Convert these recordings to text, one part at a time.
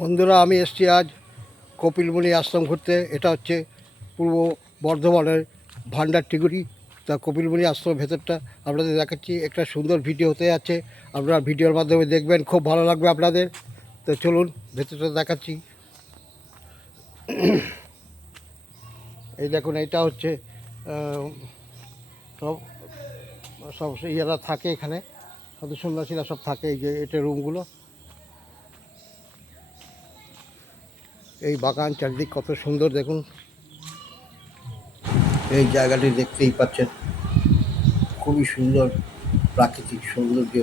বন্ধুরা, আমি এসছি আজ কপিলমণি আশ্রম ঘুরতে। এটা হচ্ছে পূর্ব বর্ধমানের ভান্ডার টিগুরি। তা কপিলমণি আশ্রম ভেতরটা আপনাদের দেখাচ্ছি। একটা সুন্দর ভিডিও হতে যাচ্ছে। আপনারা ভিডিওর মাধ্যমে দেখবেন, খুব ভালো লাগবে আপনাদের। তো চলুন, ভেতরটা দেখাচ্ছি। এই দেখুন এটা হচ্ছে সব সব ইয়েরা থাকে এখানে। সাধু সন্ন্যাসীরা সব থাকে এই যে, এটা রুমগুলো এই বাগান চারিদিক কত সুন্দর দেখুন। এই জায়গাটি দেখতেই পাচ্ছেন। খুবই সুন্দর প্রাকৃতিক সৌন্দর্য।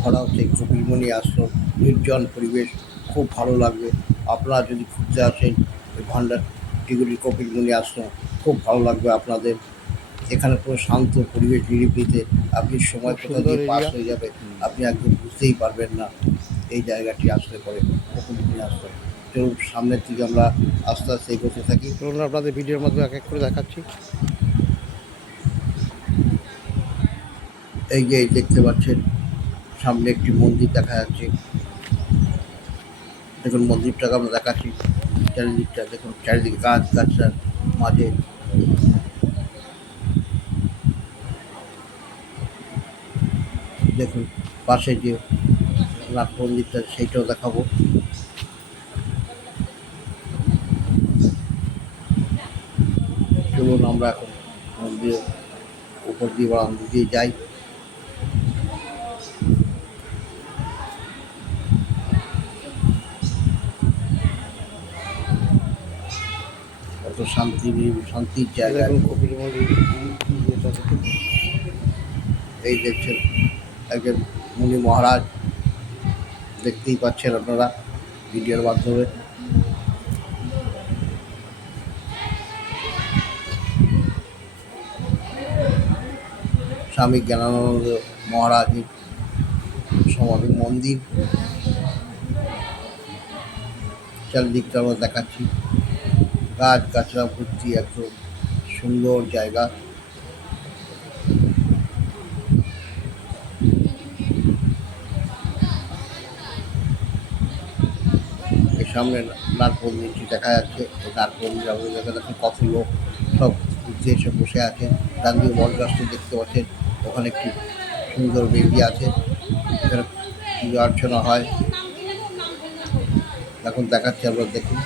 ভরা হচ্ছে কপিলমণি আশ্রম নির্জন পরিবেশ খুব ভালো লাগবে। আপনারা যদি ঘুরতে আসেন এই ভান্ডার টিগুলি কপিলমণি আশ্রম খুব ভালো লাগবে আপনাদের। এখানে পুরো শান্ত পরিবেশ নিরিবিলিতে আপনি সময় দিয়ে পাস হয়ে যাবে আপনি একদম বুঝতেই পারবেন না এই জায়গাটি আসলে পরে কপিলমণি আশ্রম। চলুন সামনের দিকে আমরা আস্তে আস্তে এগোতে থাকি। চলুন আপনাদের ভিডিওর মাধ্যমে এক এক করে দেখাচ্ছি। এই যে দেখতে পাচ্ছেন, সামনে একটি মন্দির দেখা যাচ্ছে। দেখুন, মন্দিরটাকে আমরা দেখাচ্ছি। চারিদিকটা দেখুন, চারিদিকে গাছ, গাছটার মাঝে। দেখুন, পাশে যে নাথ মন্দিরটা, সেইটাও দেখাবো। চলুন আমরা এখন মন্দিরের উপর দিয়ে বারান্দা দিয়ে যাই। কত শান্তি শান্তির জায়গা। এই দেখছেন একজন মুনি মহারাজ। দেখতেই পাচ্ছেন আপনারা ভিডিওর মাধ্যমে। স্বামী জ্ঞানানন্দ মহারাজের সমাধি মন্দির। চারিদিকটা আমরা দেখাচ্ছি। গাছ গাছরা ভর্তি একদম সুন্দর জায়গা। সামনে মন্দিরটি দেখা যাচ্ছে। মন্দির আমাদের দেখা দেখুন কত লোক সব ঘুরতে এসে বসে আছে ডান দিকে বটগাছটি দেখতে পাচ্ছেন। ওখানে একটি সুন্দর বেদি আছে। এখানে পুজো অর্চনা হয়। এখন দেখাচ্ছি আমরা দেখুন।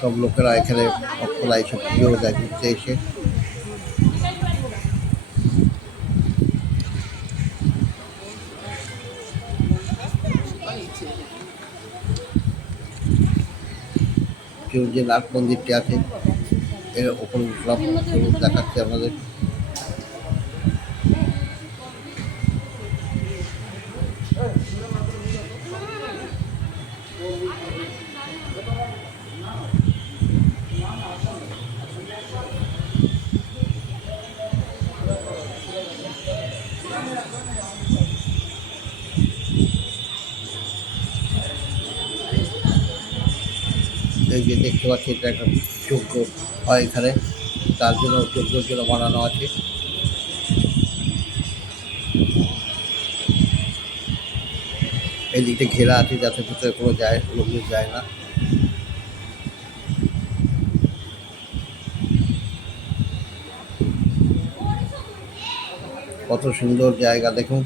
সব লোকেরা এখানে ভক্তরা এসে পুজো দেয় ঘুরতে এসে। কেউ যে নাট মন্দিরটি আছে, এর ওপরে দেখাচ্ছি আমাদের পাচ্ছি এটা একটা যজ্ঞ হয় এখানে। তার জন্য যজ্ঞের জন্য বানানো আছে। এই ঘেরা আছে যাতে ভিতরে কোনো যায় লোকজন যায় না। কত সুন্দর জায়গা, দেখুন।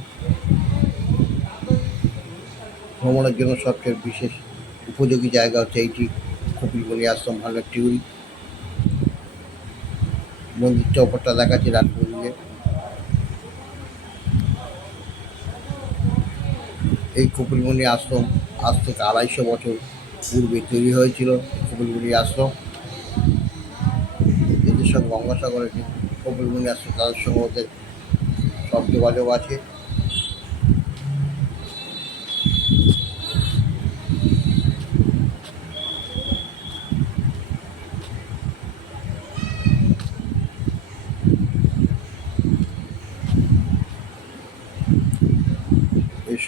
ভ্রমণের জন্য সবচেয়ে বিশেষ উপযোগী জায়গা হচ্ছে এইটি। কপিলমণি আশ্রম ভালো টিউরি। মন্দিরটা ওপরটা দেখাচ্ছে রাত মন্দিরে এই কপিলমণি আশ্রম আজ থেকে আড়াইশো বছর পূর্বে তৈরি হয়েছিল কপিলমণি আশ্রম। এদের সঙ্গে গঙ্গাসাগরের কপিলমণি আশ্রম তাদের সঙ্গে ওদের সব যোগাযোগ আছে।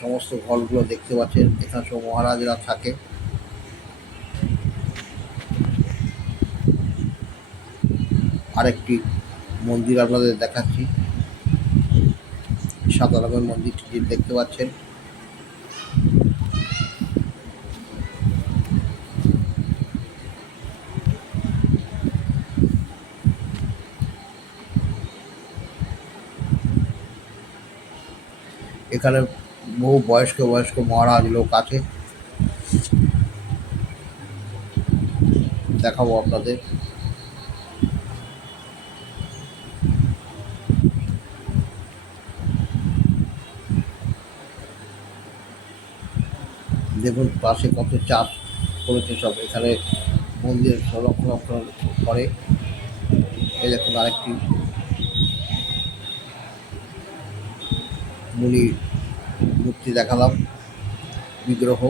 সমস্ত ঘরগুলো দেখতে পাচ্ছেন, এখানে সব মহারাজরা থাকে। আরেকটি মন্দির আপনাদের দেখাচ্ছি। সাদা রঙের মন্দিরটি দেখতে পাচ্ছেন। এখানে বহু বয়স্ক বয়স্ক মহারাজ লোক আছে। দেখাবো আপনাদের। দেখুন, পাশে কত চাষ করেছে সব। এখানে মন্দির সংরক্ষণ করে। এই আরেকটি মুনির মূর্তি দেখালাম। বিগ্রহ।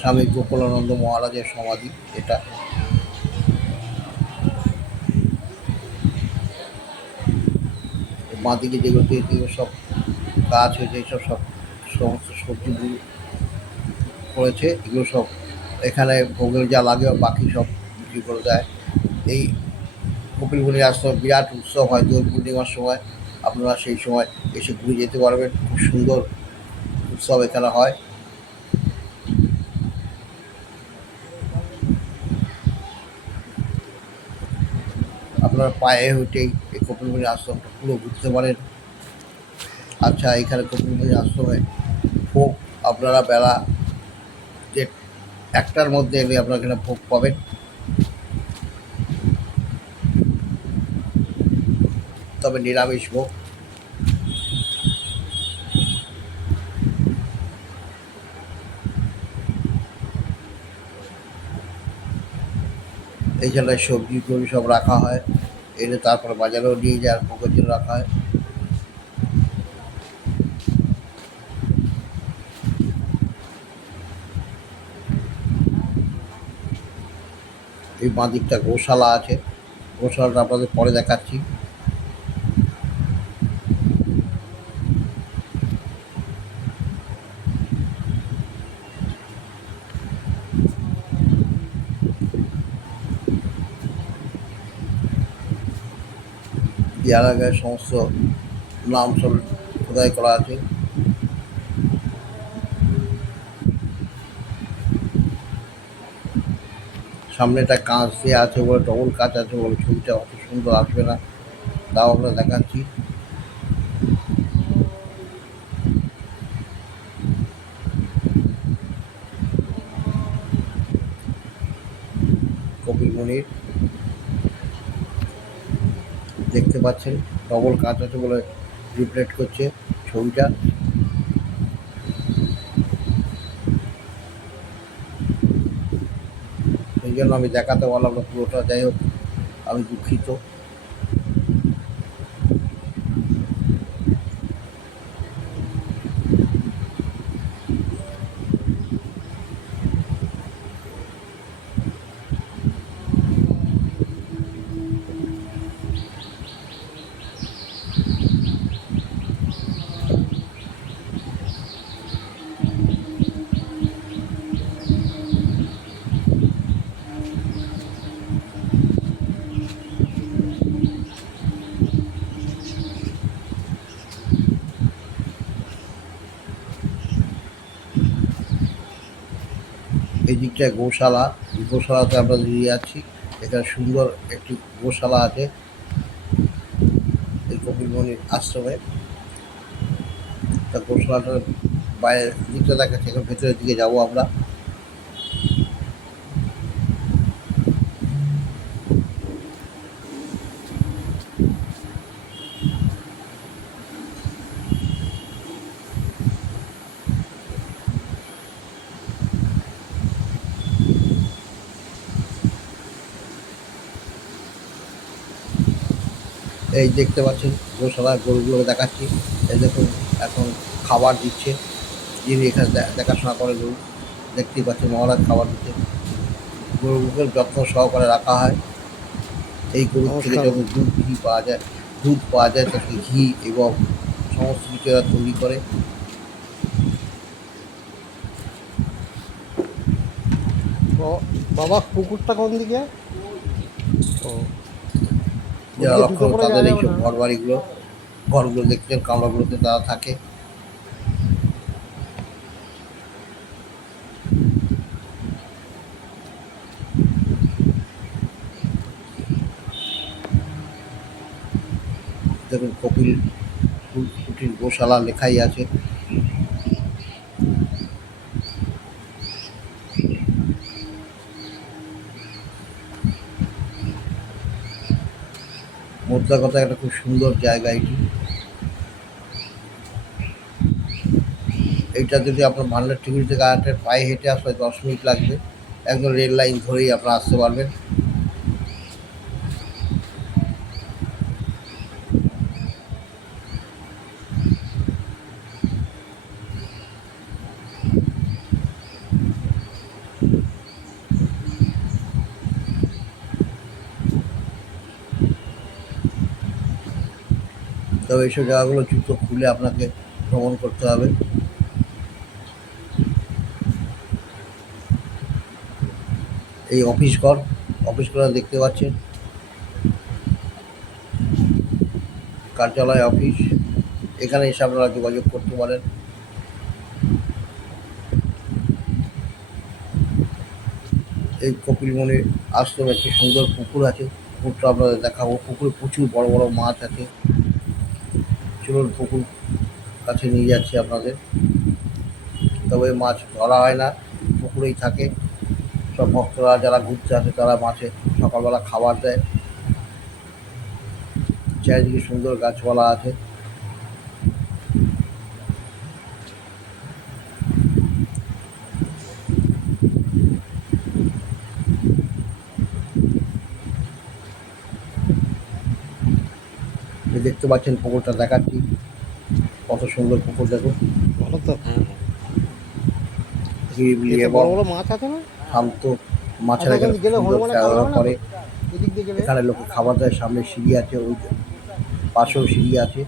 স্বামী গোকুলানন্দ মহারাজের সমাধি, এটা। বাঁদিকে যেগুলো যেগুলো সব গাছ হয়েছে, এইসব সব সমস্ত সবজিগুলো করেছে এগুলো সব এখানে ভোগের যা লাগে বাকি সব বিক্রি করে দেয়। এই কপিলমুনি আশ্রম বিরাট উৎসব হয়, দোল পূর্ণিমার সময়। আপনারা সেই সময় এসে ঘুরে যেতে পারবেন। খুব সুন্দর উৎসব এখানে হয়। আপনারা পায়ে হেঁটেই এই কপিলমুনি আশ্রমটা পুরো ঘুরতে পারেন। আচ্ছা এখানে কপিলমুনি আশ্রমে ভোগ আপনারা বেলা একটার মধ্যে এলে আপনারা এখানে ভোগ পাবেন। তবে নিরামিষ ভোগ। এছাড়া সবজি টবজি সব রাখা হয়। এনে তারপরে বাজারেও নিয়ে যায় আর ভোগের জন্য রাখা হয়। এই বাঁ দিকটা গোশালা আছে। গোশালাটা আপনাদের পরে দেখাচ্ছি। জায়গায় সমস্ত নাম সব খোদাই করা আছে। সামনেটা কাঁচ দিয়ে আছে বলে ডবল কাঁচ আছে বলে ছবিটা অত সুন্দর আসবে না। তাও আমরা দেখাচ্ছি। কপিল মুনির, দেখতে পাচ্ছেন ডবল কাঁচ আছে বলে রিফ্লেক্ট করছে ছবিটা। জন্য আমি দেখাতে পারলাম না পুরোটা যাই হোক আমি দুঃখিত। এই দিকটায় গোশালা, গোশালাতে আমরা দিয়ে যাচ্ছি এটা সুন্দর একটি গোশালা আছে এই কপিলমণির আশ্রমে। তা গোশালাটার বাইরের দিকটা দেখাচ্ছে, এখন ভেতরের দিকে যাব আমরা। এই দেখতে পাচ্ছেন গোশালা গরুগুলোকে দেখাচ্ছি। এই দেখুন এখন খাবার দিচ্ছে। যিনি এখানে দেখাশোনা করে গরু। দেখতেই পাচ্ছেন মহারাজ খাবার দিচ্ছে। গরুগুলোকে যত্ন সহকারে রাখা হয়। এই গরু থেকে যখন দুধ ঘি পাওয়া যায় দুধ পাওয়া যায় তাকে ঘি এবং সমস্ত কিছু এরা তৈরি করে। বাবা কুকুরটা কোন দিকে? ও। যারা লক্ষ্য তাদের এইসব ঘর বাড়িগুলো ঘরগুলো দেখছেন কামরাগুলোতে তারা থাকে। দেখুন কপিল কুটির গোশালা লেখাই আছে। মোদ্দা কথা একটা খুব সুন্দর জায়গা এটি। এইটা যদি আপনার ভান্ডার টিভি থেকে আটের পায়ে হেঁটে আসলে দশ মিনিট লাগবে। একদম রেল লাইন ধরেই আপনারা আসতে পারবেন। তবে এইসব জায়গাগুলো জুতো খুলে আপনাকে ভ্রমণ করতে হবে। এই অফিস ঘর অফিস ঘর দেখতে পাচ্ছেন। কার্যালয়, অফিস, এখানে এসে আপনারা যোগাযোগ করতে পারেন। এই কপিলমণি আশ্রমে একটি সুন্দর পুকুর আছে, পুকুরটা আপনাদের দেখাবো। পুকুরে প্রচুর বড় বড় মাছ আছে। চলুন পুকুর কাছে নিয়ে যাচ্ছি আপনাদের। তবে মাছ ধরা হয় না, পুকুরেই থাকে। সব ভক্তরা যারা ঘুরতে আসে, তারা মাছে সকালবেলা খাবার দেয়। চারিদিকে সুন্দর গাছপালা আছে এই দেখতে পাচ্ছেন পুকুরটা দেখাচ্ছি। কত সুন্দর পুকুর দেখুন ভালো তো। মাছ আছে না? শান্ত মাছেরা আচ্ছা, করে। এখানে লোকে খাবার দেয় সামনে সিঁড়ি আছে ওই পাশেও সিঁড়ি আছে।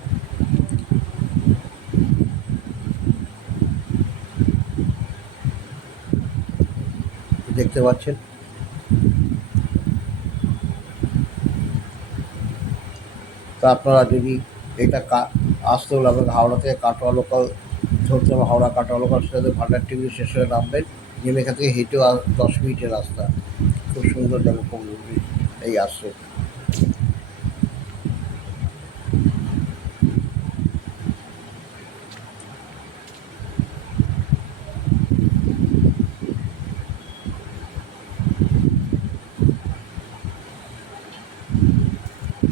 দেখতে পাচ্ছেন? তা আপনারা যদি এটা আসতে হলে আপনাকে হাওড়া থেকে কাটোয়া লোকাল ধরতে হবে। হাওড়া কাটোয়া লোকাল স্টেশনে ভান্ডার টিভি স্টেশনে নামবেন। নেমে এখান থেকে হেঁটেও দশ মিনিটের রাস্তা। খুব সুন্দর খুব এই আসছে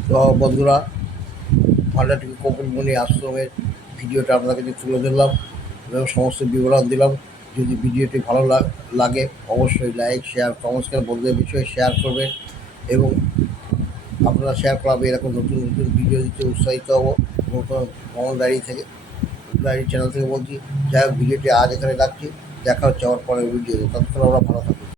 তো বন্ধুরা ভান্ডারটিকে কপিলমণি আশ্রমের ভিডিওটা আপনাদের কাছে তুলে ধরলাম, এবং সমস্ত বিবরণ দিলাম। যদি ভিডিওটি ভালো লাগ- অবশ্যই লাইক শেয়ার কমেন্টস করে বন্ধুদের বিষয়ে শেয়ার করবেন এবং আপনারা শেয়ার করাবে এরকম নতুন নতুন ভিডিও দিতে উৎসাহিত হব। নতুন ভ্রমণ ডায়েরি থেকে ডায়েরি চ্যানেল থেকে বলছি, যাই হোক, ভিডিওটি আজ এখানে রাখছি। দেখা হচ্ছে আমার পরের ভিডিওতে ততক্ষণ আমরা ভালো থাকব